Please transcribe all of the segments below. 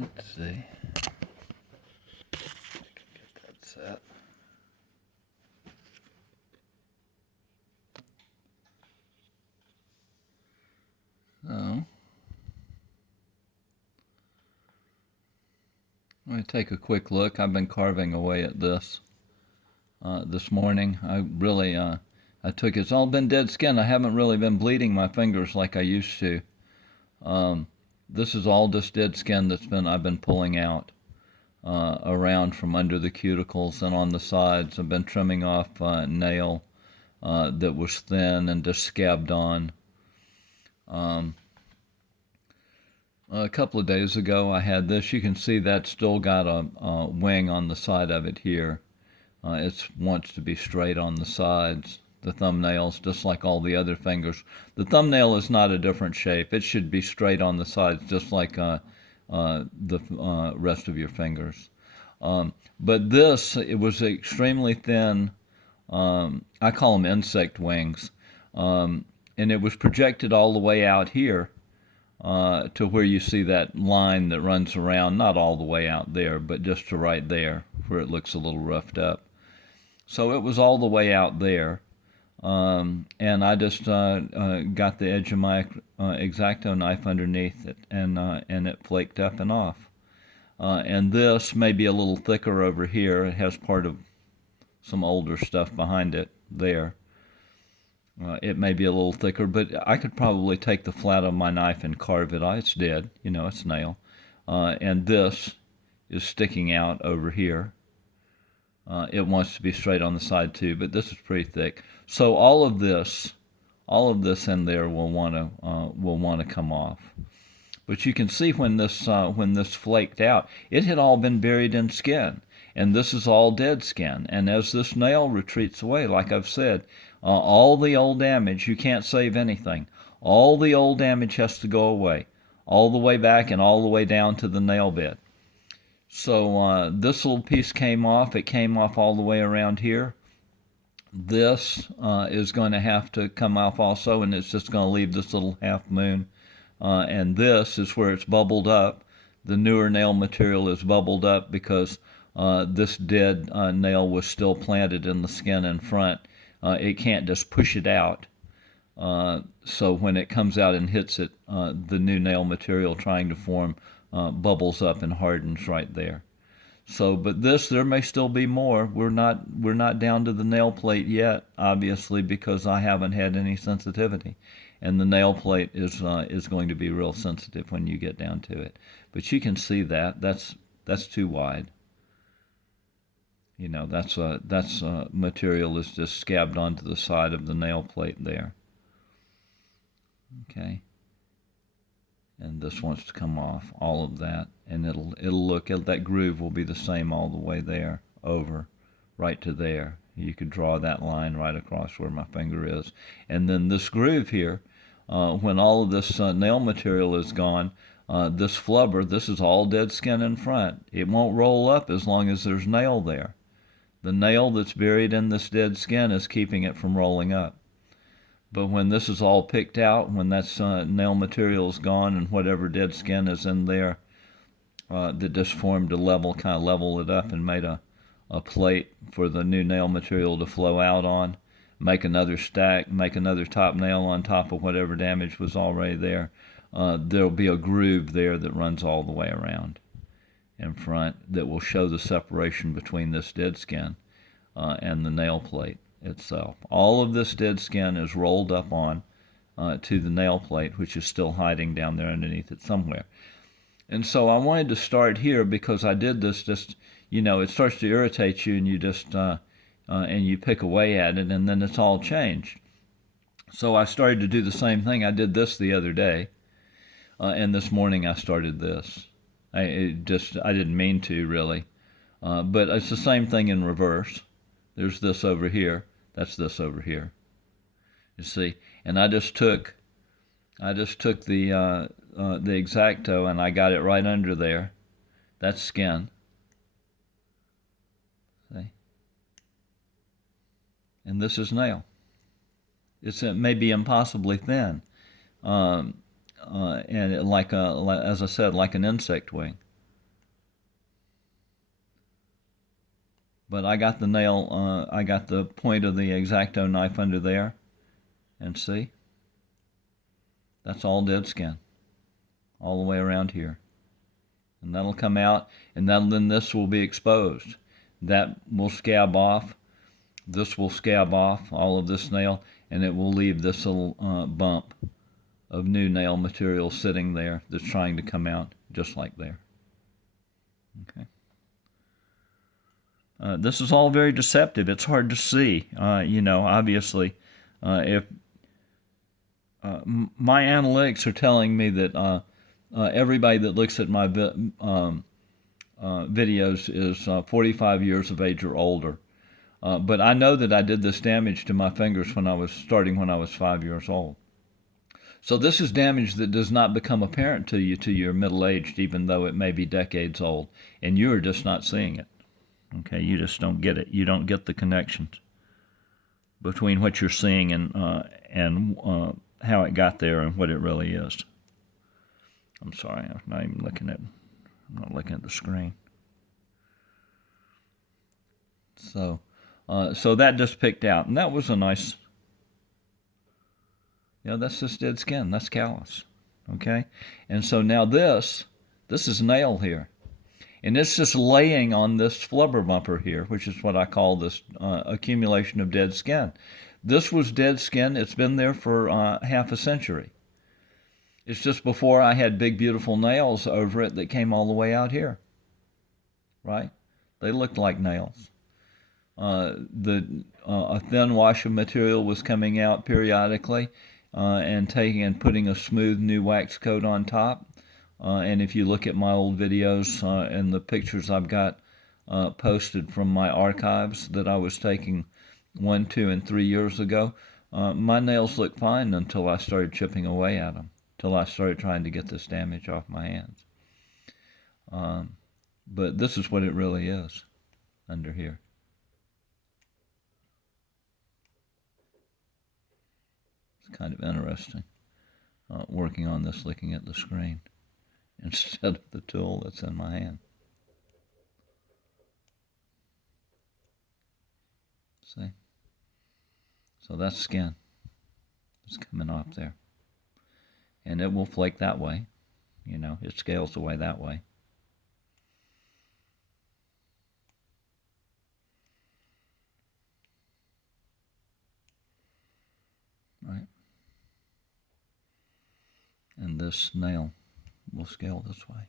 Let's see. I can get that set. So, I'm going to take a quick look. I've been carving away at this this morning. I took, it's all been dead skin. I haven't really been bleeding my fingers like I used to. This is all just dead skin I've been pulling out around from under the cuticles and on the sides. I've been trimming off nail that was thin and just scabbed on. A couple of days ago I had this. You can see that still got a wing on the side of it here. It wants to be straight on the sides. The thumbnails, just like all the other fingers. The thumbnail is not a different shape. It should be straight on the sides, just like the rest of your fingers. But this, it was extremely thin. I call them insect wings. And it was projected all the way out here to where you see that line that runs around, not all the way out there, but just to right there where it looks a little roughed up. So it was all the way out there. And I just got the edge of my X-Acto knife underneath it, and it flaked up and off. And this may be a little thicker over here. It has part of some older stuff behind it there. It may be a little thicker, but I could probably take the flat of my knife and carve it. It's dead, it's nail. And this is sticking out over here. It wants to be straight on the side too, but this is pretty thick. So all of this in there will want to come off. But you can see when this flaked out, it had all been buried in skin, and this is all dead skin. And as this nail retreats away, like I've said, all the old damage, you can't save anything. All the old damage has to go away, all the way back and all the way down to the nail bed. So this little piece came off. It came off all the way around here. This is going to have to come off also, and it's just going to leave this little half moon. And this is where it's bubbled up. The newer nail material is bubbled up because this dead nail was still planted in the skin in front. It can't just push it out. So when it comes out and hits it, the new nail material trying to form bubbles up and hardens right there. So, but there may still be more. We're not down to the nail plate yet, obviously, because I haven't had any sensitivity, and the nail plate is going to be real sensitive when you get down to it. But you can see that's too wide. That's material is just scabbed onto the side of the nail plate there. Okay. And this wants to come off, all of that, and that groove will be the same all the way there, over, right to there. You could draw that line right across where my finger is. And then this groove here, when all of this nail material is gone, this flubber, this is all dead skin in front. It won't roll up as long as there's nail there. The nail that's buried in this dead skin is keeping it from rolling up. But when this is all picked out, when that nail material is gone and whatever dead skin is in there that just formed a level, kind of level it up and made a plate for the new nail material to flow out on, make another stack, make another top nail on top of whatever damage was already there, there'll be a groove there that runs all the way around in front that will show the separation between this dead skin and the nail plate itself. All of this dead skin is rolled up on to the nail plate, which is still hiding down there underneath it somewhere. And so I wanted to start here because I did this just, it starts to irritate you and you just, and you pick away at it and then it's all changed. So I started to do the same thing. I did this the other day, and this morning I started this. I didn't mean to really, but it's the same thing in reverse. There's this over here. That's this over here. You see, and I just took the X-Acto and I got it right under there. That's skin. See, and this is nail. It may be impossibly thin, and as I said, like an insect wing. But I got the nail, I got the point of the X-Acto knife under there, and see, that's all dead skin, all the way around here. And that'll come out, and then this will be exposed. That will scab off, this will scab off, all of this nail, and it will leave this little bump of new nail material sitting there that's trying to come out, just like there. Okay. This is all very deceptive. It's hard to see. Obviously, if my analytics are telling me that everybody that looks at my videos is 45 years of age or older. But I know that I did this damage to my fingers when I was 5 years old. So this is damage that does not become apparent to you till you're middle-aged, even though it may be decades old, and you're just not seeing it. Okay, you just don't get it. You don't get the connections between what you're seeing and how it got there and what it really is. I'm sorry, I'm not looking at the screen. So that just picked out, and that was a nice. That's just dead skin. That's callus. Okay, and so now this is nail here. And it's just laying on this flubber bumper here, which is what I call this accumulation of dead skin. This was dead skin. It's been there for half a century. It's just before I had big, beautiful nails over it that came all the way out here. Right? They looked like nails. A thin wash of material was coming out periodically and putting a smooth new wax coat on top. And if you look at my old videos and the pictures I've got posted from my archives that I was taking 1, 2, and 3 years ago, my nails looked fine until I started chipping away at them, until I started trying to get this damage off my hands. But this is what it really is under here. It's kind of interesting working on this, looking at the screen instead of the tool that's in my hand. See? So that's skin. It's coming off there. And it will flake that way. It scales away that way. Right? And this nail will scale this way.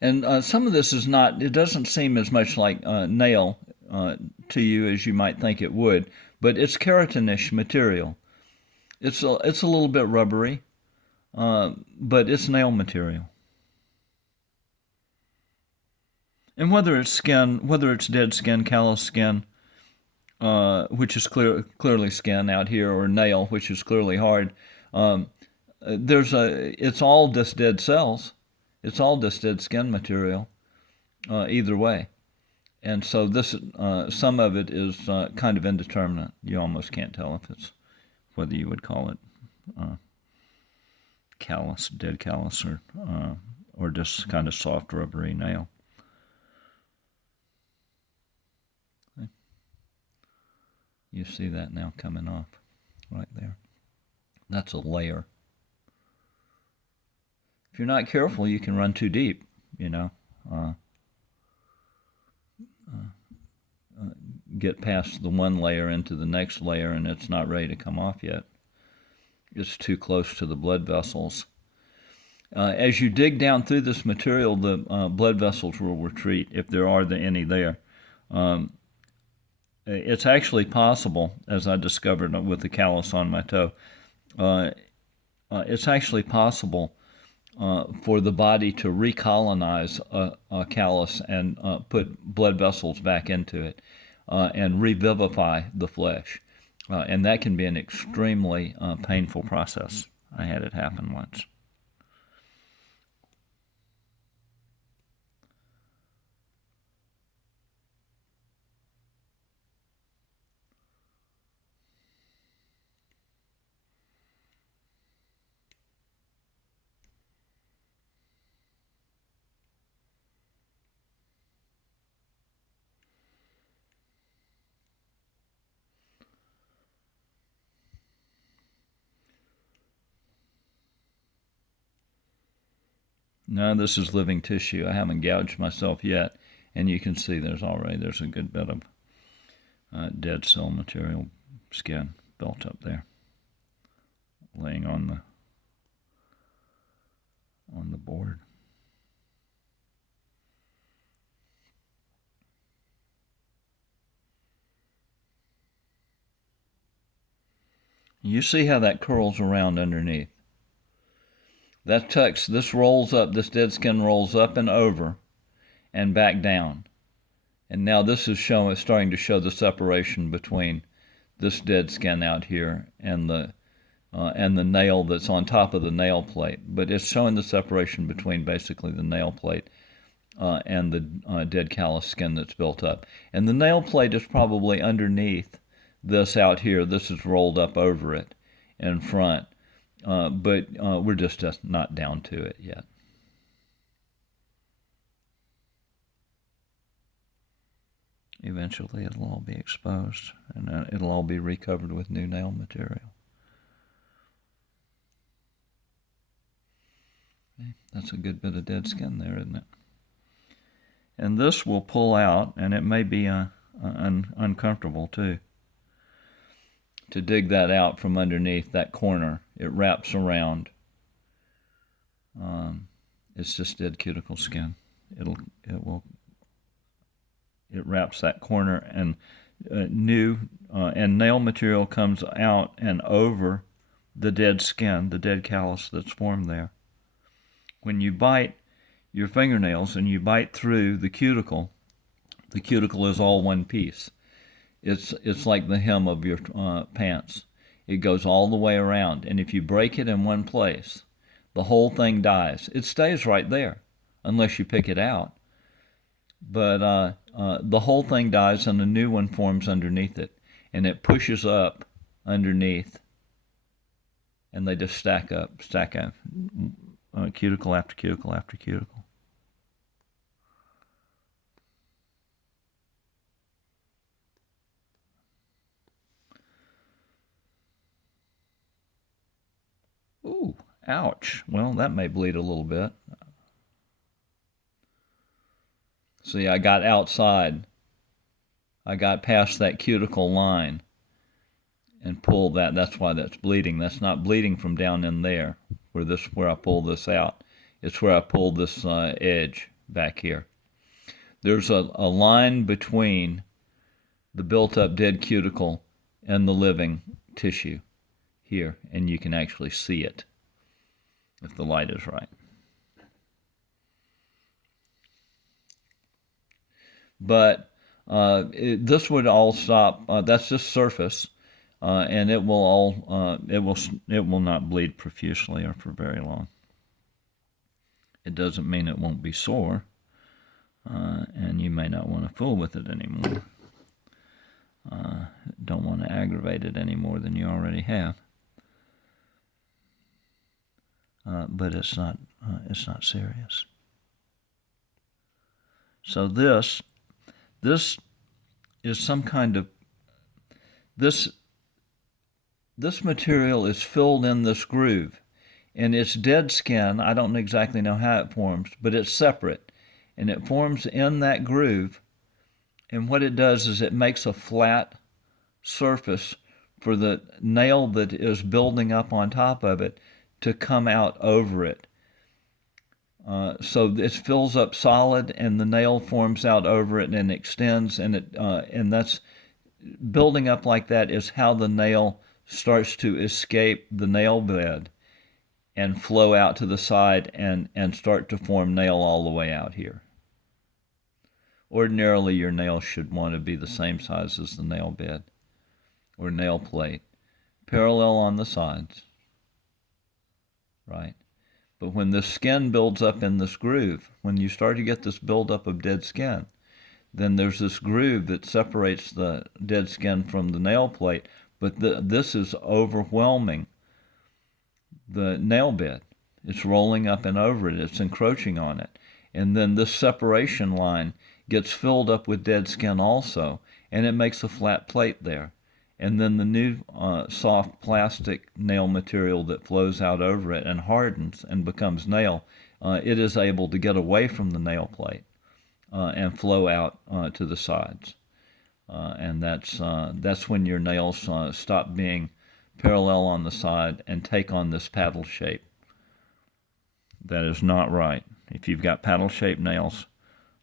And some of this is not, it doesn't seem as much like nail to you as you might think it would, but it's keratinish material. It's a little bit rubbery, but it's nail material. And whether it's skin, whether it's dead skin, callous skin, which is clearly skin out here, or nail, which is clearly hard, it's all just dead cells. It's all just dead skin material, either way. And so this, some of it is kind of indeterminate. You almost can't tell if it's, whether you would call it callus, dead callus, or just kind of soft rubbery nail. Okay. You see that now coming off right there. That's a layer. If you're not careful, you can run too deep, get past the one layer into the next layer, and it's not ready to come off yet. It's too close to the blood vessels. As you dig down through this material, the blood vessels will retreat, if there are any there. It's actually possible, as I discovered with the callus on my toe, it's actually possible for the body to recolonize a callus and put blood vessels back into it and revivify the flesh. And that can be an extremely painful process. I had it happen once. Now this is living tissue. I haven't gouged myself yet, and you can see there's a good bit of dead cell material, skin built up there, laying on the board. You see how that curls around underneath. That tucks, this rolls up, this dead skin rolls up and over and back down. And now this is starting to show the separation between this dead skin out here and the nail that's on top of the nail plate. But it's showing the separation between basically the nail plate and the dead callus skin that's built up. And the nail plate is probably underneath this out here. This is rolled up over it in front. But we're just not down to it yet. Eventually it'll all be exposed, and it'll all be recovered with new nail material. Okay, that's a good bit of dead skin there, isn't it? And this will pull out, and it may be uncomfortable too, to dig that out from underneath that corner. It wraps around. It's just dead cuticle skin. It wraps that corner, and and nail material comes out and over the dead skin, the dead callus that's formed there. When you bite your fingernails and you bite through the cuticle is all one piece. It's like the hem of your pants. It goes all the way around, and if you break it in one place, the whole thing dies. It stays right there unless you pick it out. But the whole thing dies, and a new one forms underneath it, and it pushes up underneath, and they just stack up, cuticle after cuticle after cuticle. Ooh, ouch. Well, that may bleed a little bit. See, I got outside. I got past that cuticle line and pulled that. That's why that's bleeding. That's not bleeding from down in there where I pulled this out. It's where I pulled this edge back here. There's a line between the built-up dead cuticle and the living tissue here, and you can actually see it if the light is right. But this would all stop. That's just surface, and it will not bleed profusely or for very long. It doesn't mean it won't be sore, and you may not want to fool with it anymore. Don't want to aggravate it any more than you already have. But it's not serious. So this is some kind of this material is filled in this groove, and it's dead skin. I don't exactly know how it forms, but it's separate, and it forms in that groove. And what it does is it makes a flat surface for the nail that is building up on top of it to come out over it. So it fills up solid, and the nail forms out over it and extends, and that's building up like that is how the nail starts to escape the nail bed and flow out to the side and start to form nail all the way out here. Ordinarily, your nail should want to be the same size as the nail bed or nail plate, parallel on the sides. right? But when the skin builds up in this groove, when you start to get this buildup of dead skin, then there's this groove that separates the dead skin from the nail plate, but this is overwhelming the nail bed. It's rolling up and over it. It's encroaching on it. And then this separation line gets filled up with dead skin also, and it makes a flat plate there. And then the new soft plastic nail material that flows out over it and hardens and becomes nail, it is able to get away from the nail plate and flow out to the sides. And that's when your nails stop being parallel on the side and take on this paddle shape. That is not right. If you've got paddle-shaped nails,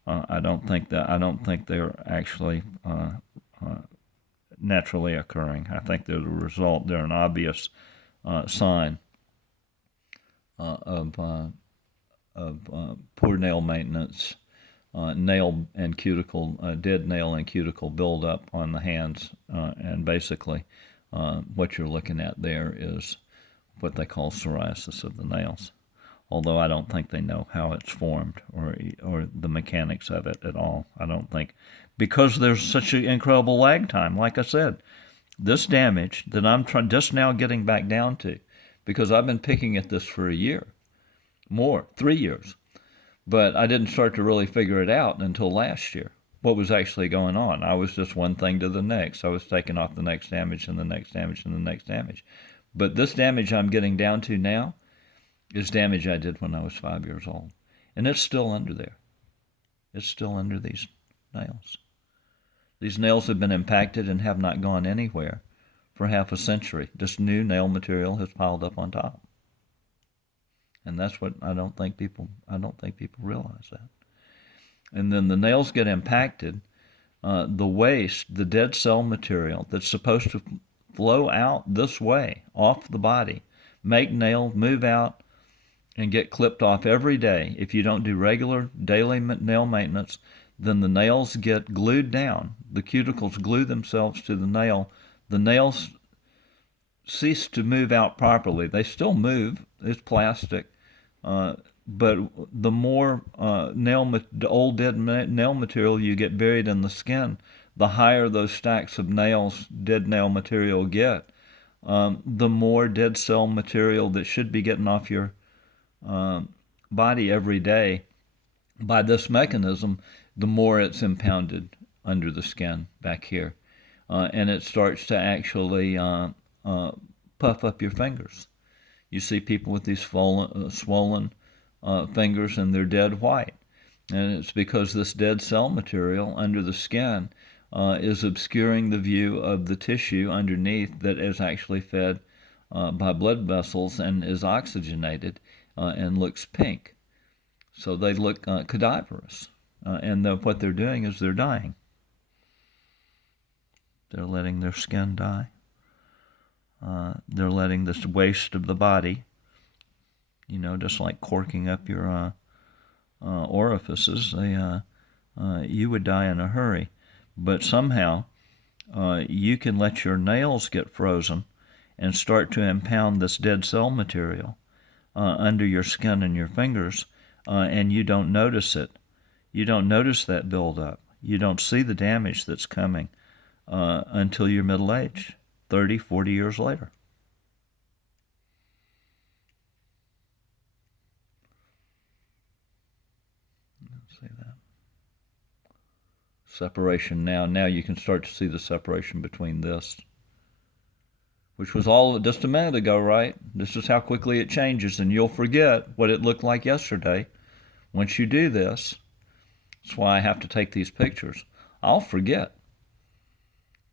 I don't think they're actually naturally occurring. I think they're the result. They're an obvious sign of poor nail maintenance, nail and cuticle, dead nail and cuticle buildup on the hands, and basically what you're looking at there is what they call psoriasis of the nails. Although I don't think they know how it's formed or the mechanics of it at all. I don't think, because there's such an incredible lag time. Like I said, this damage that I'm just now getting back down to, because I've been picking at this for a year, 3 years, but I didn't start to really figure it out until last year, what was actually going on. I was just one thing to the next. I was taking off the next damage and the next damage and the next damage. But this damage I'm getting down to now is damage I did when I was 5 years old. And it's still under there. It's still under these nails. These nails have been impacted and have not gone anywhere for half a century. This new nail material has piled up on top. And that's what I don't think people realize that. And then the nails get impacted. The waste, the dead cell material that's supposed to flow out this way, off the body, make nail, move out, and get clipped off every day. If you don't do regular daily nail maintenance, then the nails get glued down. The cuticles glue themselves to the nail. The nails cease to move out properly. They still move. It's plastic. But the more old dead nail material you get buried in the skin, the higher those stacks of nails, dead nail material get. The more dead cell material that should be getting off your body every day by this mechanism, the more it's impounded under the skin back here. And it starts to actually puff up your fingers. You see people with these swollen fingers, and they're dead white. And it's because this dead cell material under the skin is obscuring the view of the tissue underneath that is actually fed by blood vessels and is oxygenated and looks pink. So they look cadaverous. And what they're doing is they're dying. They're letting their skin die. They're letting this waste of the body, just like corking up your orifices, you would die in a hurry. But somehow you can let your nails get frozen and start to impound this dead cell material under your skin and your fingers, and you don't notice it. You don't notice that buildup. You don't see the damage that's coming until you're middle-aged, 30, 40 years later. Let's see that. Separation now. Now you can start to see the separation between this, which was all just a minute ago, right? This is how quickly it changes, and you'll forget what it looked like yesterday. Once you do this, that's why I have to take these pictures. I'll forget.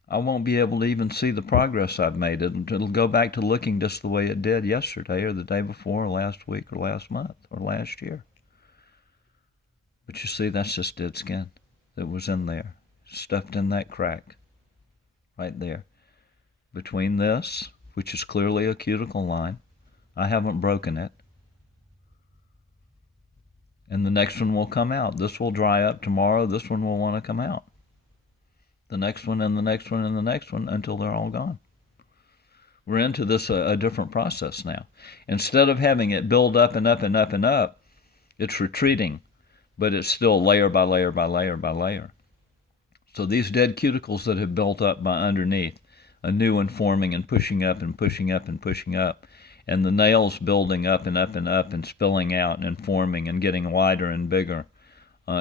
I won't be able to even see the progress I've made. It'll go back to looking just the way it did yesterday or the day before or last week or last month or last year. But you see, that's just dead skin that was in there, stuffed in that crack right there. Between this, which is clearly a cuticle line, I haven't broken it, and the next one will come out. This will dry up tomorrow. This one will want to come out. The next one and the next one and the next one until they're all gone. We're into this a different process now. Instead of having it build up and up and up and up, it's retreating, but it's still layer by layer by layer by layer. So these dead cuticles that have built up by underneath, a new one forming and pushing up and pushing up and pushing up, and the nails building up and up and up and spilling out and forming and getting wider and bigger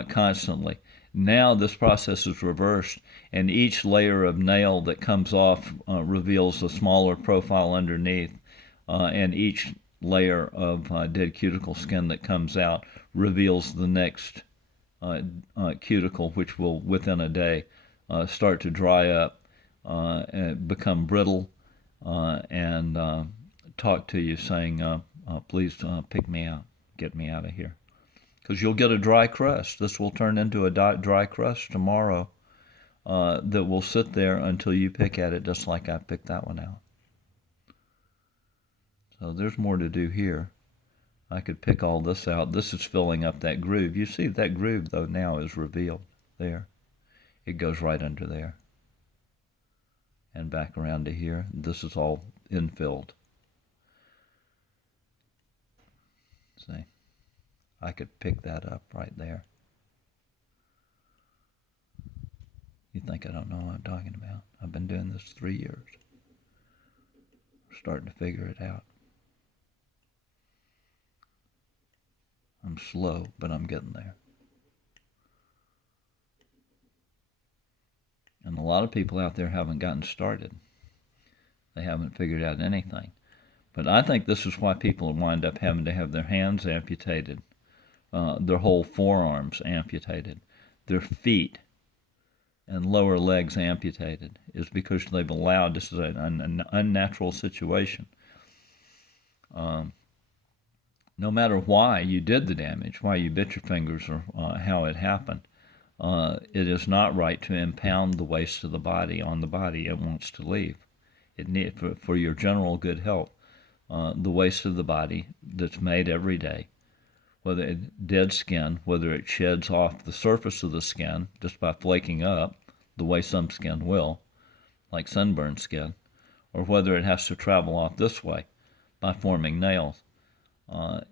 constantly. Now this process is reversed, and each layer of nail that comes off reveals a smaller profile underneath, and each layer of dead cuticle skin that comes out reveals the next cuticle, which will, within a day, start to dry up and become brittle and talk to you saying, please pick me out, get me out of here. Because you'll get a dry crust. This will turn into a dry crust tomorrow that will sit there until you pick at it, just like I picked that one out. So there's more to do here. I could pick all this out. This is filling up that groove. You see that groove, though, now is revealed there. It goes right under there and back around to here. This is all infilled. See? I could pick that up right there. You think I don't know what I'm talking about? I've been doing this 3 years. I'm starting to figure it out. I'm slow, but I'm getting there. And a lot of people out there haven't gotten started. They haven't figured out anything. But I think this is why people wind up having to have their hands amputated, their whole forearms amputated, their feet and lower legs amputated, is because they've allowed, this is an unnatural situation. No matter why you did the damage, why you bit your fingers or how it happened, it is not right to impound the waste of the body on the body it wants to leave. It need, for your general good health, the waste of the body that's made every day, whether it's dead skin, whether it sheds off the surface of the skin just by flaking up, the way some skin will, like sunburned skin, or whether it has to travel off this way by forming nails.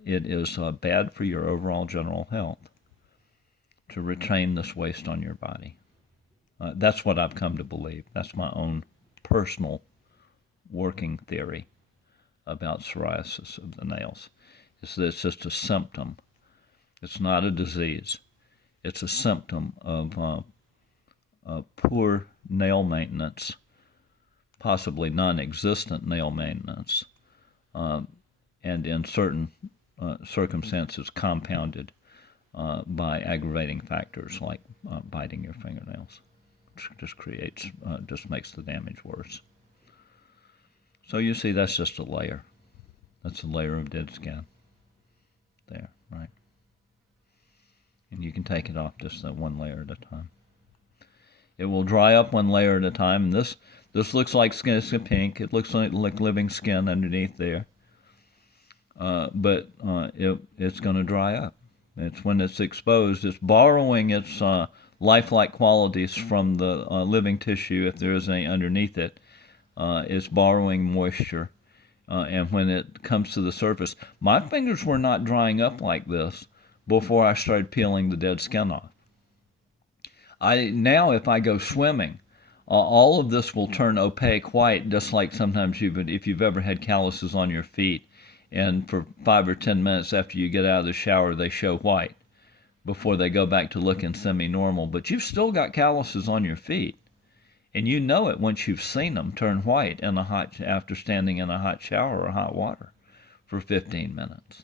It is bad for your overall general health to retain this waste on your body. That's what I've come to believe. That's my own personal working theory about psoriasis of the nails. Is that it's just a symptom. It's not a disease. It's a symptom of poor nail maintenance, possibly non-existent nail maintenance, and in certain circumstances compounded by aggravating factors like biting your fingernails, which just makes the damage worse. So you see, that's just a layer. That's a layer of dead skin there, right? And you can take it off just that one layer at a time. It will dry up one layer at a time. And this looks like skin. It's pink. It looks like living skin underneath there. But it's going to dry up. It's when it's exposed. It's borrowing its lifelike qualities from the living tissue, if there is any underneath it. It's borrowing moisture. And when it comes to the surface, my fingers were not drying up like this before I started peeling the dead skin off. Now, if I go swimming, all of this will turn opaque white, just like sometimes if you've ever had calluses on your feet, and for 5 or 10 minutes after you get out of the shower, they show white before they go back to looking semi-normal. But you've still got calluses on your feet, and you know it once you've seen them turn white after standing in a hot shower or hot water for 15 minutes.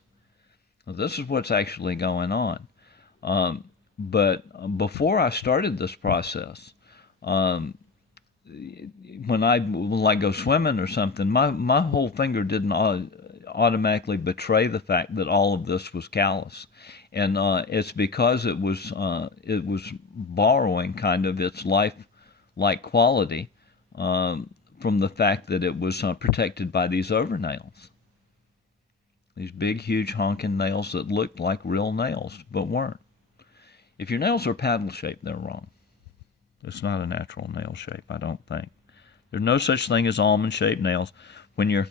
So this is what's actually going on. But before I started this process, when I go swimming or something, my whole finger didn't automatically betray the fact that all of this was callus, and it's because it was borrowing kind of its life-like quality from the fact that it was protected by these overnails, these big, huge honking nails that looked like real nails but weren't. If your nails are paddle-shaped, they're wrong. It's not a natural nail shape, I don't think. There's no such thing as almond-shaped nails. when you're,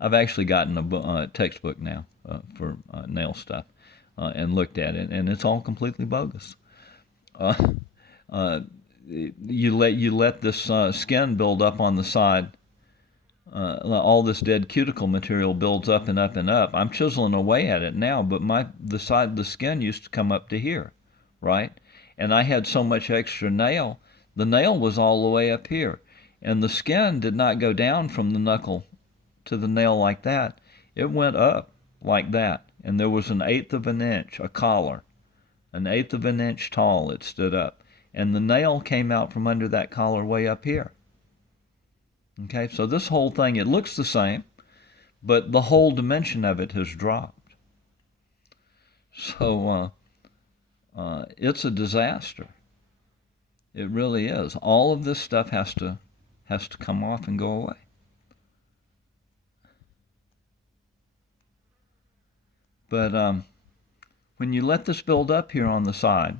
I've actually gotten a textbook now for nail stuff and looked at it, and it's all completely bogus. Uh, uh, you let this skin build up on the side. All this dead cuticle material builds up and up and up. I'm chiseling away at it now, but the side of the skin used to come up to here, right? And I had so much extra nail, the nail was all the way up here. And the skin did not go down from the knuckle to the nail like that. It went up like that. And there was 1/8 of an inch, a collar, 1/8 of an inch tall, it stood up. And the nail came out from under that collar way up here. Okay, so this whole thing, it looks the same, but the whole dimension of it has dropped. So it's a disaster. It really is. All of this stuff has to come off and go away. But when you let this build up here on the side,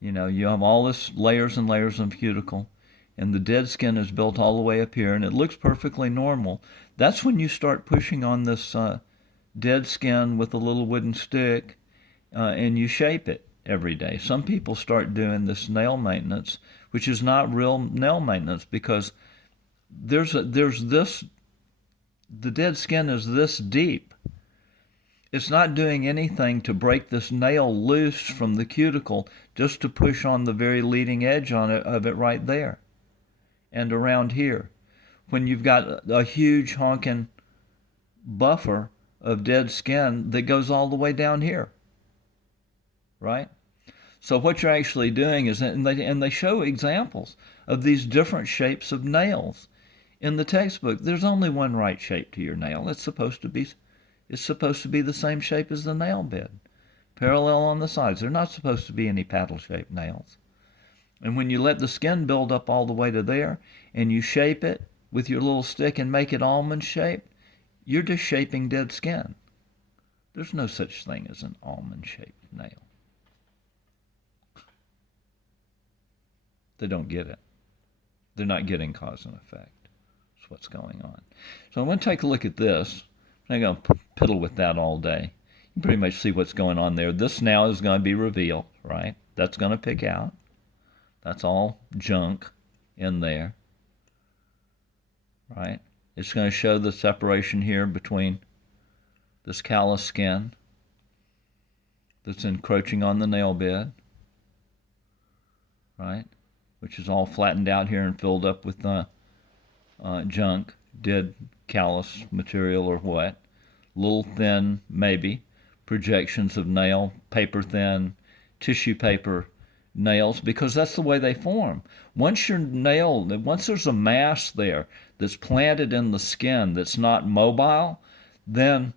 you have all this layers and layers of cuticle, and the dead skin is built all the way up here, and it looks perfectly normal. That's when you start pushing on this dead skin with a little wooden stick, and you shape it every day. Some people start doing this nail maintenance, which is not real nail maintenance, because the dead skin is this deep. It's not doing anything to break this nail loose from the cuticle, just to push on the very leading edge of it right there and around here. When you've got a huge honking buffer of dead skin that goes all the way down here, right? So what you're actually doing is, and they show examples of these different shapes of nails in the textbook. There's only one right shape to your nail. It's supposed to be the same shape as the nail bed, parallel on the sides. They're not supposed to be any paddle-shaped nails. And when you let the skin build up all the way to there, and you shape it with your little stick and make it almond shaped, you're just shaping dead skin. There's no such thing as an almond-shaped nail. They don't get it. They're not getting cause and effect. That's what's going on. So I'm going to take a look at this. I'm not going to piddle with that all day. You pretty much see what's going on there. This now is going to be revealed, right? That's going to pick out. That's all junk in there, right? It's going to show the separation here between this callous skin that's encroaching on the nail bed, right? Which is all flattened out here and filled up with junk, dead callus material or what. Little thin, maybe, projections of nail, paper thin, tissue paper nails, because that's the way they form. Once there's a mass there that's planted in the skin that's not mobile, then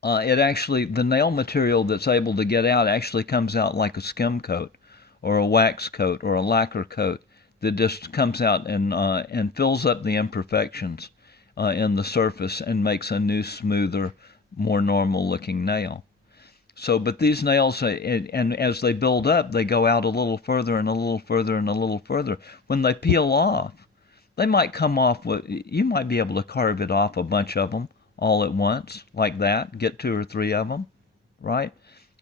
the nail material that's able to get out actually comes out like a skim coat or a wax coat or a lacquer coat that just comes out and fills up the imperfections in the surface and makes a new, smoother, more normal looking nail. So, but these nails, and as they build up, they go out a little further and a little further and a little further. When they peel off, they might come off you might be able to carve it off, a bunch of them all at once, like that, get 2 or 3 of them, right?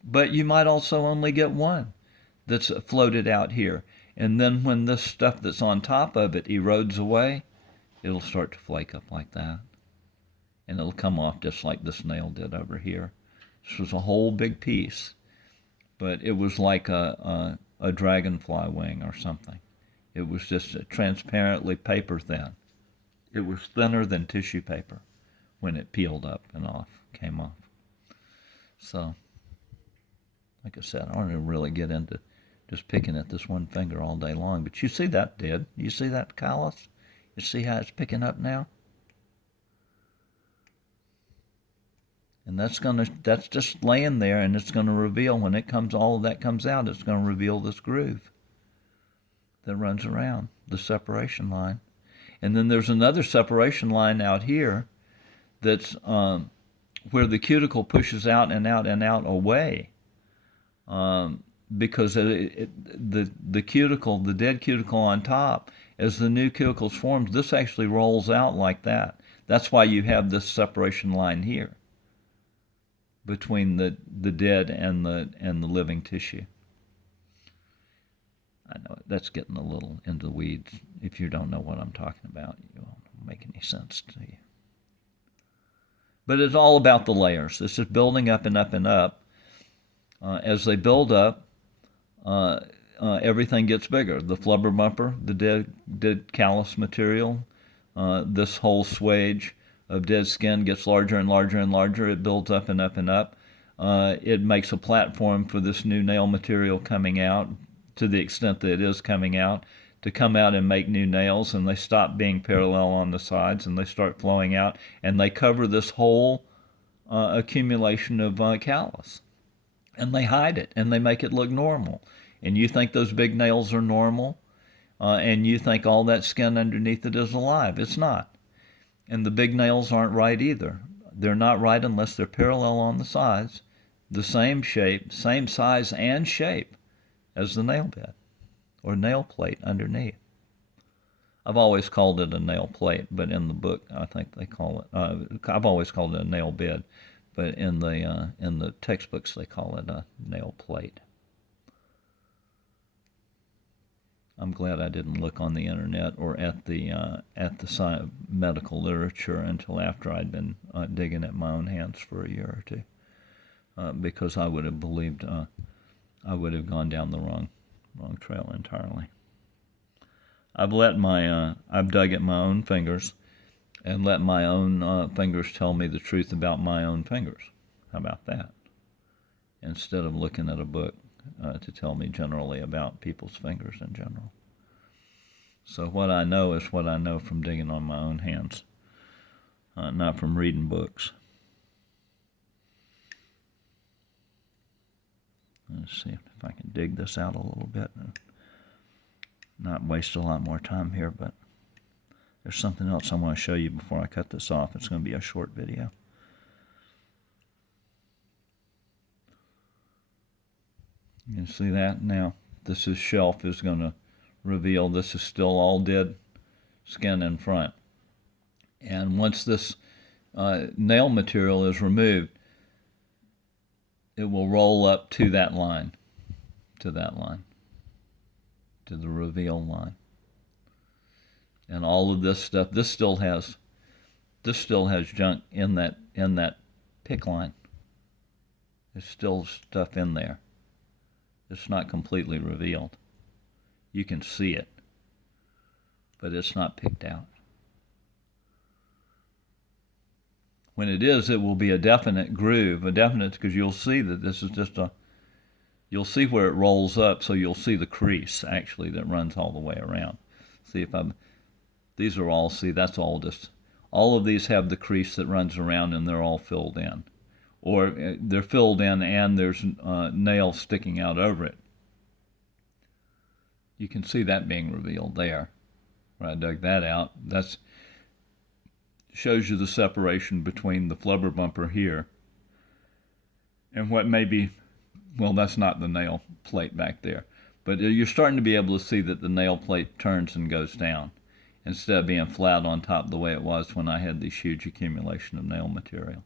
But you might also only get one that's floated out here. And then when this stuff that's on top of it erodes away, it'll start to flake up like that. And it'll come off just like this nail did over here. This was a whole big piece, but it was like a dragonfly wing or something. It was just transparently paper thin. It was thinner than tissue paper when it peeled up and came off. So, like I said, I don't even really get into just picking at this one finger all day long. But you see that, Dad? You see that callus? You see how it's picking up now? And that's just laying there, and it's going to reveal, when all of that comes out, it's going to reveal this groove that runs around the separation line. And then there's another separation line out here that's where the cuticle pushes out and out and out away, because the cuticle, the dead cuticle on top, As the new cuticle forms, this actually rolls out like that. That's why you have this separation line here between the dead and the living tissue. I know that's getting a little into the weeds. If you don't know what I'm talking about, it won't make any sense to you. But it's all about the layers. This is building up and up and up. As they build up, everything gets bigger. The flubber bumper, the dead callus material, this whole swage of dead skin gets larger and larger and larger. It builds up and up and up. It makes a platform for this new nail material coming out, to the extent that it is coming out, to come out and make new nails, and they stop being parallel on the sides and they start flowing out, and they cover this whole accumulation of callus, and they hide it and they make it look normal. And you think those big nails are normal, and you think all that skin underneath it is alive. It's not. And the big nails aren't right either. They're not right unless they're parallel on the sides, the same shape, same size and shape as the nail bed or nail plate underneath. I've always called it a nail plate, but in the book I think they call it, I've always called it a nail bed, but in the textbooks they call it a nail plate. I'm glad I didn't look on the internet or at the medical literature until after I'd been digging at my own hands for a year or two, because I would have believed I would have gone down the wrong trail entirely. I've dug at my own fingers and let my own fingers tell me the truth about my own fingers. How about that? Instead of looking at a book to tell me generally about people's fingers in general. So what I know is what I know from digging on my own hands, not from reading books. Let's see if I can dig this out a little bit and not waste a lot more time here, but there's something else I want to show you before I cut this off. It's going to be a short video. You can see that now. This shelf is going to reveal this is still all dead skin in front. And once this nail material is removed, it will roll up to that line, to the reveal line. And all of this stuff, this still has junk in that pick line. There's still stuff in there. It's not completely revealed. You can see it, but it's not picked out. When it is, it will be a definite groove, because you'll see that this is just you'll see where it rolls up, so you'll see the crease actually that runs all the way around. See if these are all, that's all all of these have the crease that runs around and they're all filled in. Or they're filled in and there's nails sticking out over it. You can see that being revealed there, where I dug that out. That shows you the separation between the flubber bumper here and what may be, well, that's not the nail plate back there. But you're starting to be able to see that the nail plate turns and goes down instead of being flat on top the way it was when I had this huge accumulation of nail material.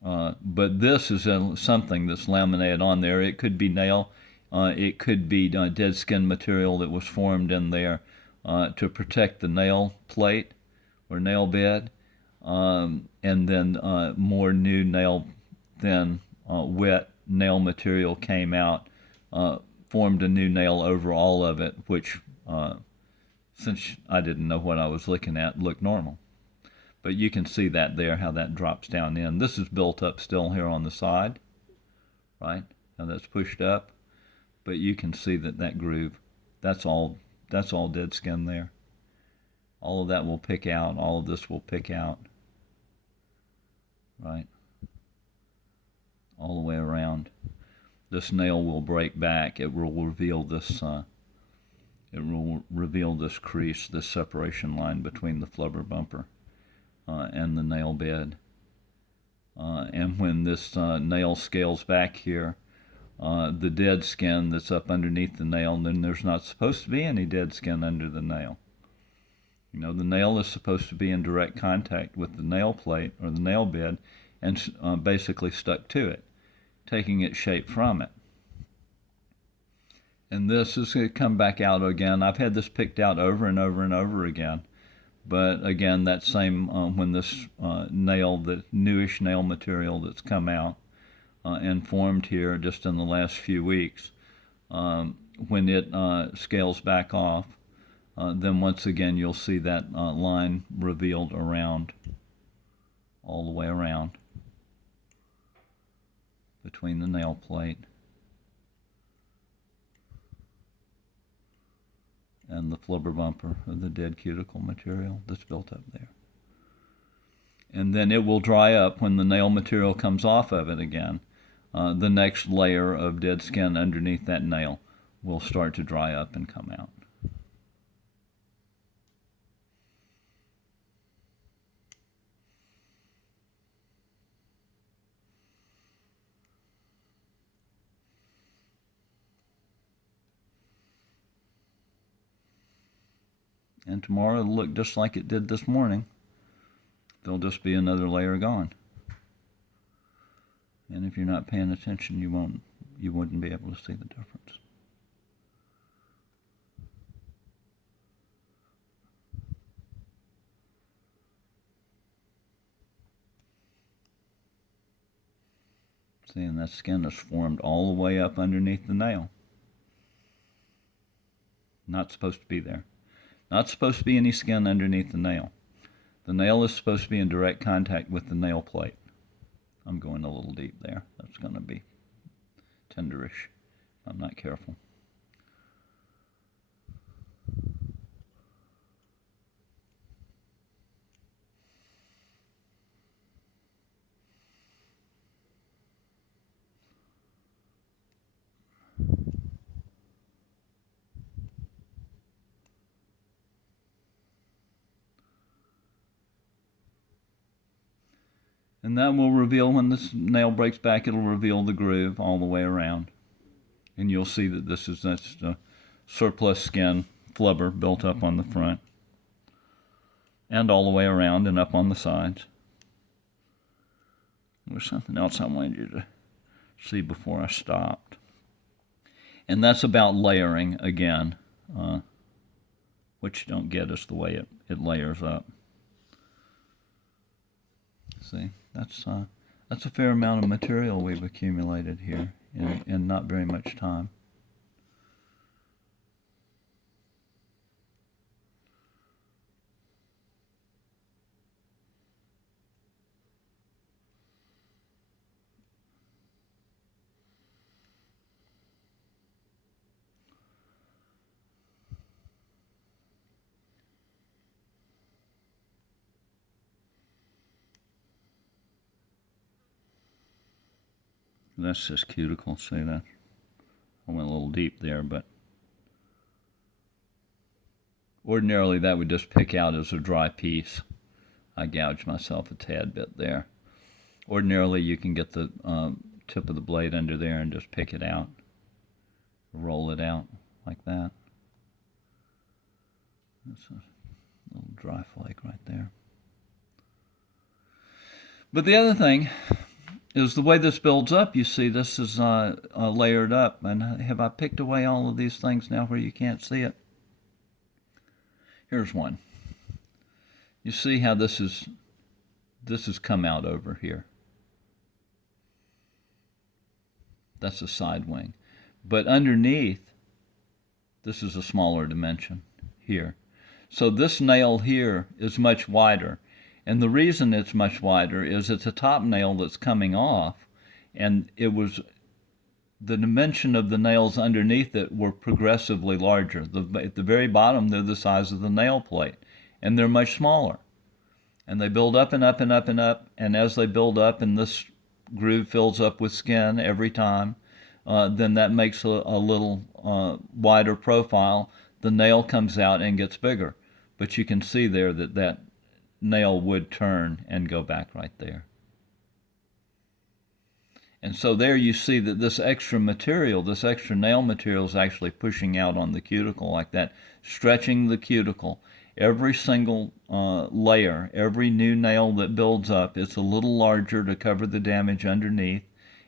But this is something that's laminated on there. It could be nail. It could be dead skin material that was formed in there to protect the nail plate or nail bed. And then more new nail, thin, wet nail material came out, formed a new nail over all of it, which, since I didn't know what I was looking at, looked normal. But you can see that there, how that drops down in. This is built up still here on the side, right? Now that's pushed up, but you can see that groove. That's all dead skin there. All of that will pick out. All of this will pick out, right? All the way around. This nail will break back. It will reveal this. It will reveal this crease, this separation line between the flubber bumper and the nail bed. And when this nail scales back here, the dead skin that's up underneath the nail, and then there's not supposed to be any dead skin under the nail. You know, the nail is supposed to be in direct contact with the nail plate or the nail bed and basically stuck to it, taking its shape from it. And this is going to come back out again. I've had this picked out over and over and over again. But again, that same, when this nail, the newish nail material that's come out and formed here just in the last few weeks, when it scales back off, then once again you'll see that line revealed around, all the way around, between the nail plate and the flubber bumper of the dead cuticle material that's built up there. And then it will dry up when the nail material comes off of it again. The next layer of dead skin underneath that nail will start to dry up and come out. And tomorrow it'll look just like it did this morning. There'll just be another layer gone. And if you're not paying attention, you wouldn't be able to see the difference. See, and that skin is formed all the way up underneath the nail. Not supposed to be there. Not supposed to be any skin underneath the nail. The nail is supposed to be in direct contact with the nail plate. I'm going a little deep there. That's going to be tenderish if I'm not careful. And that will reveal, when this nail breaks back, it'll reveal the groove all the way around. And you'll see that this is just a surplus skin flubber built up on the front and all the way around and up on the sides. There's something else I wanted you to see before I stopped. And that's about layering again. What you don't get is the way it layers up. See, that's a fair amount of material we've accumulated here in not very much time. That's just cuticle, see that? I went a little deep there, but ordinarily that would just pick out as a dry piece. I gouged myself a tad bit there. Ordinarily you can get the tip of the blade under there and just pick it out, roll it out like that. That's a little dry flake right there. But the other thing is the way this builds up. You see this is layered up, and have I picked away all of these things now where you can't see it? Here's one. You see how this has come out over here. That's a side wing. But underneath, this is a smaller dimension here. So this nail here is much wider. And the reason it's much wider is it's a top nail that's coming off, and it was the dimension of the nails underneath it were progressively larger. At the very bottom, they're the size of the nail plate, and they're much smaller. And they build up and up and up and up, and as they build up and this groove fills up with skin every time, then that makes a little wider profile. The nail comes out and gets bigger. But you can see there that nail would turn and go back right there. And so there you see that this extra material, this extra nail material is actually pushing out on the cuticle like that, stretching the cuticle. Every single layer, every new nail that builds up, it's a little larger to cover the damage underneath,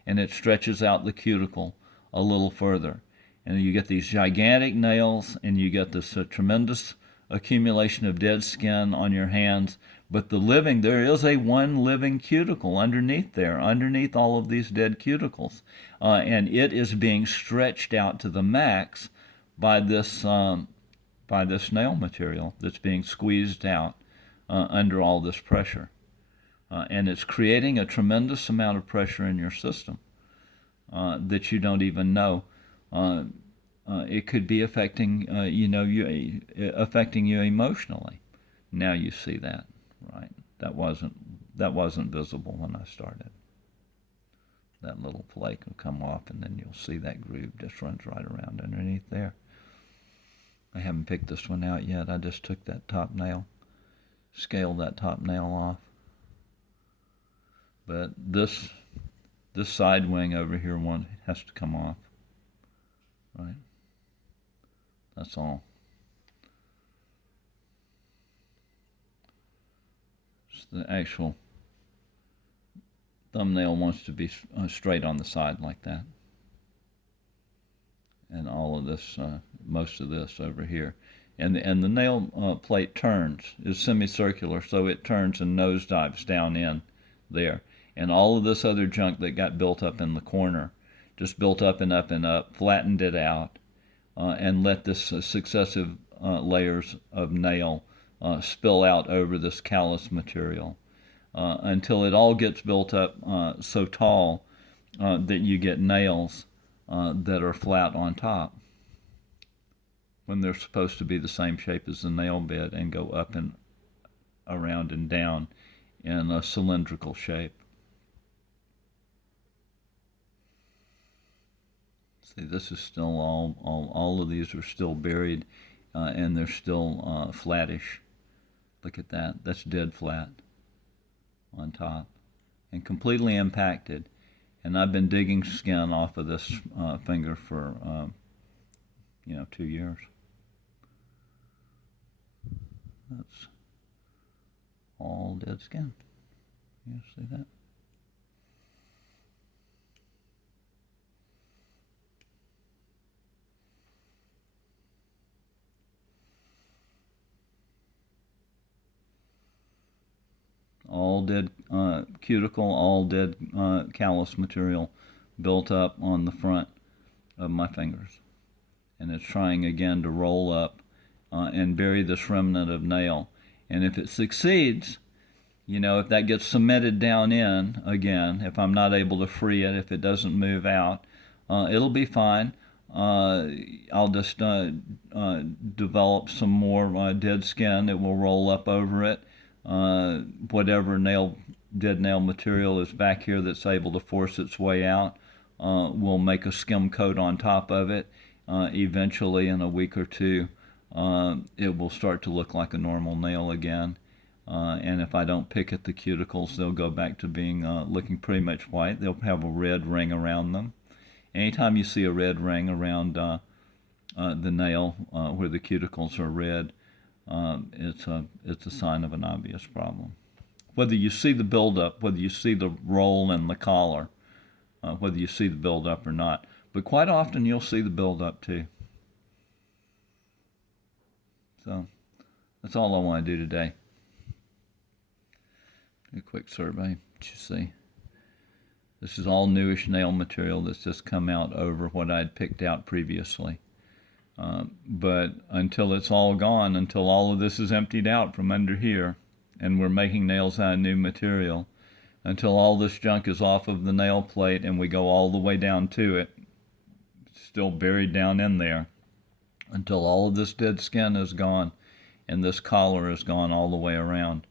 and it stretches out the cuticle a little further. And you get these gigantic nails, and you get this tremendous accumulation of dead skin on your hands. But there is a one living cuticle underneath there, underneath all of these dead cuticles. And it is being stretched out to the max by this nail material that's being squeezed out under all this pressure. And it's creating a tremendous amount of pressure in your system that you don't even know. It could be affecting affecting you emotionally. Now you see that, right? That wasn't visible when I started. That little flake will come off, and then you'll see that groove just runs right around underneath there. I haven't picked this one out yet. I just took that top nail, scaled that top nail off. But this side wing over here one has to come off, right? That's all. So the actual thumbnail wants to be straight on the side like that. And all of this, most of this over here. And the nail plate is semicircular, so it turns and nosedives down in there. And all of this other junk that got built up in the corner just built up and up and up, flattened it out, and let this successive layers of nail spill out over this callus material until it all gets built up so tall that you get nails that are flat on top when they're supposed to be the same shape as the nail bed and go up and around and down in a cylindrical shape. See, this is still all of these are still buried and they're still flattish. Look at that. That's dead flat on top and completely impacted. And I've been digging skin off of this finger for 2 years. That's all dead skin. You see that? All dead cuticle, all dead callus material built up on the front of my fingers. And it's trying again to roll up and bury this remnant of nail. And if it succeeds, if that gets cemented down in again, if I'm not able to free it, if it doesn't move out, it'll be fine. I'll just develop some more dead skin. It will roll up over it. Whatever dead nail material is back here that's able to force its way out, we'll make a skim coat on top of it. Eventually, in a week or two, it will start to look like a normal nail again. And if I don't pick at the cuticles, they'll go back to being looking pretty much white. They'll have a red ring around them. Anytime you see a red ring around the nail where the cuticles are red, it's a sign of an obvious problem. Whether you see the buildup, whether you see the roll in the collar, whether you see the buildup or not, but quite often you'll see the buildup too. So that's all I want to do today. A quick survey. What you see? This is all newish nail material that's just come out over what I'd picked out previously. But until it's all gone, until all of this is emptied out from under here, and we're making nails out of new material, until all this junk is off of the nail plate and we go all the way down to it, still buried down in there, until all of this dead skin is gone and this collar is gone all the way around,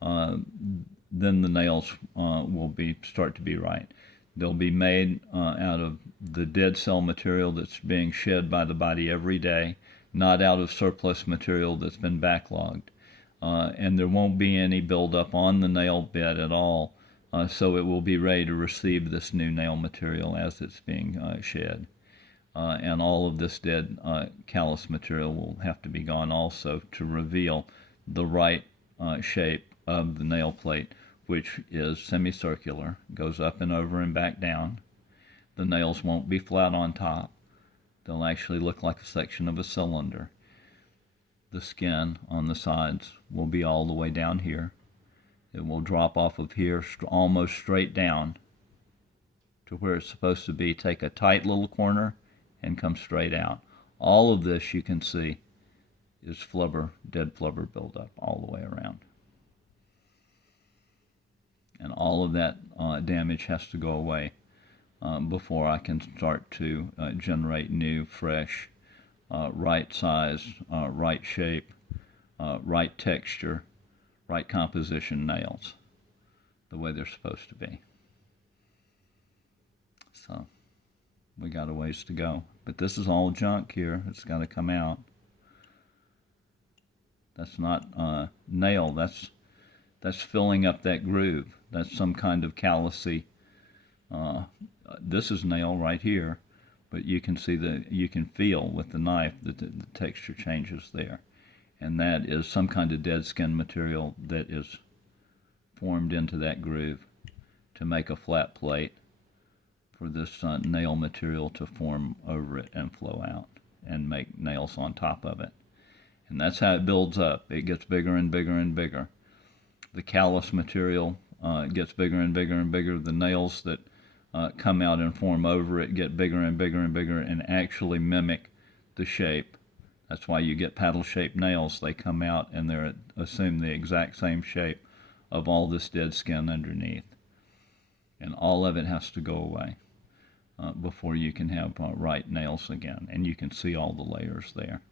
then the nails will start to be right. They'll be made out of the dead cell material that's being shed by the body every day, not out of surplus material that's been backlogged. And there won't be any buildup on the nail bed at all so it will be ready to receive this new nail material as it's being shed. And all of this dead callus material will have to be gone also to reveal the right shape of the nail plate, which is semicircular, goes up and over and back down. The nails won't be flat on top. They'll actually look like a section of a cylinder. The skin on the sides will be all the way down here. It will drop off of here almost straight down to where it's supposed to be. Take a tight little corner and come straight out. All of this you can see is flubber, dead flubber buildup all the way around. And all of that damage has to go away before I can start to generate new, fresh, right size, right shape, right texture, right composition nails, the way they're supposed to be. So we got a ways to go. But this is all junk here. It's got to come out. That's not nail. That's filling up that groove. That's some kind of callousy. This is nail right here, but you can see you can feel with the knife that the texture changes there, and that is some kind of dead skin material that is formed into that groove to make a flat plate for this nail material to form over it and flow out and make nails on top of it. And that's how it builds up. It gets bigger and bigger and bigger. The callus material gets bigger and bigger and bigger. The nails that come out and form over it get bigger and bigger and bigger and actually mimic the shape. That's why you get paddle-shaped nails. They come out and they're assume the exact same shape of all this dead skin underneath. And all of it has to go away before you can have right nails again. And you can see all the layers there.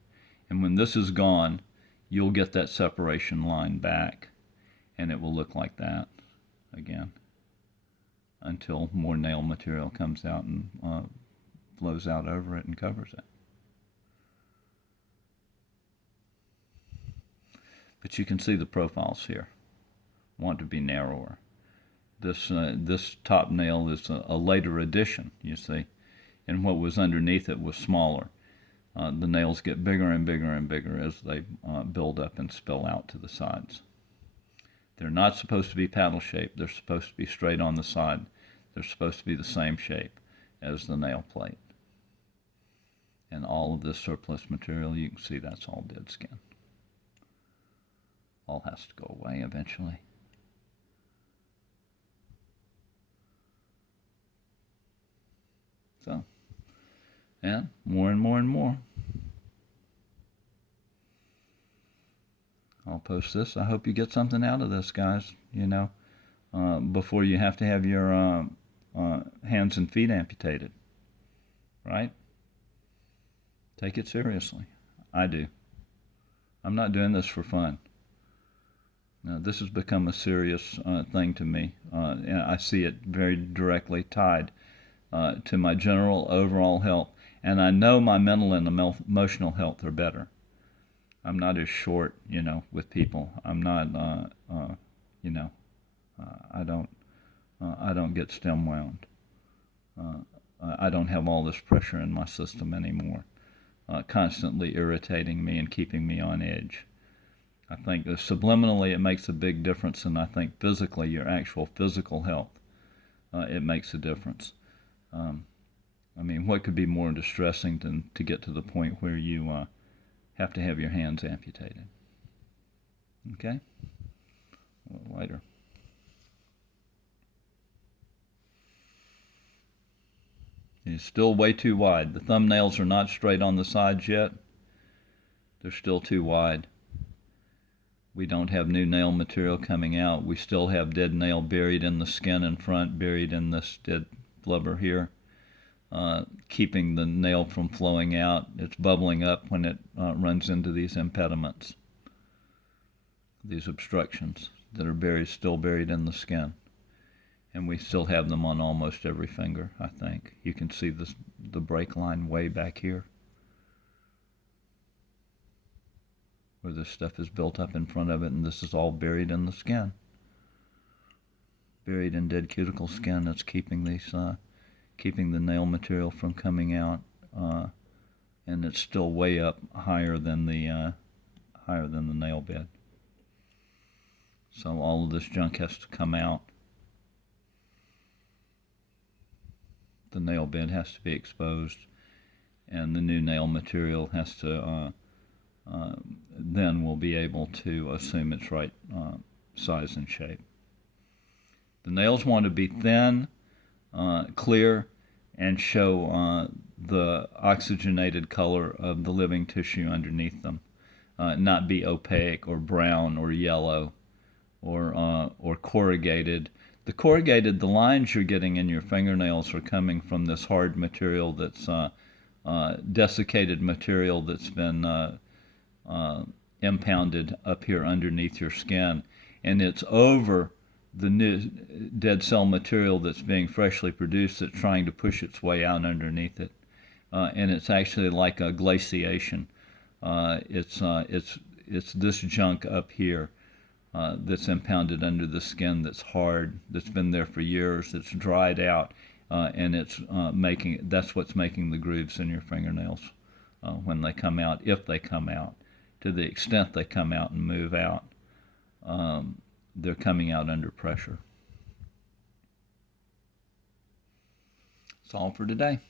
And when this is gone, you'll get that separation line back, and it will look like that again until more nail material comes out and flows out over it and covers it. But you can see the profiles here want to be narrower. This top nail is a later addition, you see, and what was underneath it was smaller. The nails get bigger and bigger and bigger as they build up and spill out to the sides. They're not supposed to be paddle shaped. They're supposed to be straight on the side. They're supposed to be the same shape as the nail plate. And all of this surplus material, you can see that's all dead skin. All has to go away eventually. So, and more and more and more. I'll post this. I hope you get something out of this, guys, you know, before you have to have your hands and feet amputated, right? Take it seriously. I do. I'm not doing this for fun. Now, this has become a serious thing to me. And I see it very directly tied to my general overall health. And I know my mental and emotional health are better. I'm not as short, you know, with people. I'm not, you know, I don't get stem wound. I don't have all this pressure in my system anymore, constantly irritating me and keeping me on edge. I think subliminally it makes a big difference, and I think physically, your actual physical health, it makes a difference. I mean, what could be more distressing than to get to the point where you have to have your hands amputated? Okay? A little later. It's still way too wide. The thumbnails are not straight on the sides yet. They're still too wide. We don't have new nail material coming out. We still have dead nail buried in the skin in front, buried in this dead blubber here, keeping the nail from flowing out. It's bubbling up when it runs into these impediments, these obstructions that are still buried in the skin. And we still have them on almost every finger, I think. You can see the break line way back here, where this stuff is built up in front of it, and this is all buried in the skin. buried in dead cuticle skin that's keeping keeping the nail material from coming out, and it's still way up higher than the nail bed. So all of this junk has to come out. The nail bed has to be exposed, and the new nail material has to then we'll be able to assume its right size and shape. The nails want to be thin, clear, and show the oxygenated color of the living tissue underneath them, not be opaque or brown or yellow or corrugated. The lines you're getting in your fingernails are coming from this hard material that's desiccated material that's been impounded up here underneath your skin, and it's over the new dead cell material that's being freshly produced that's trying to push its way out underneath it, and it's actually like a glaciation. It's this junk up here that's impounded under the skin, that's hard, that's been there for years, that's dried out, and it's that's what's making the grooves in your fingernails when they come out, if they come out. To the extent they come out and move out, they're coming out under pressure. That's all for today.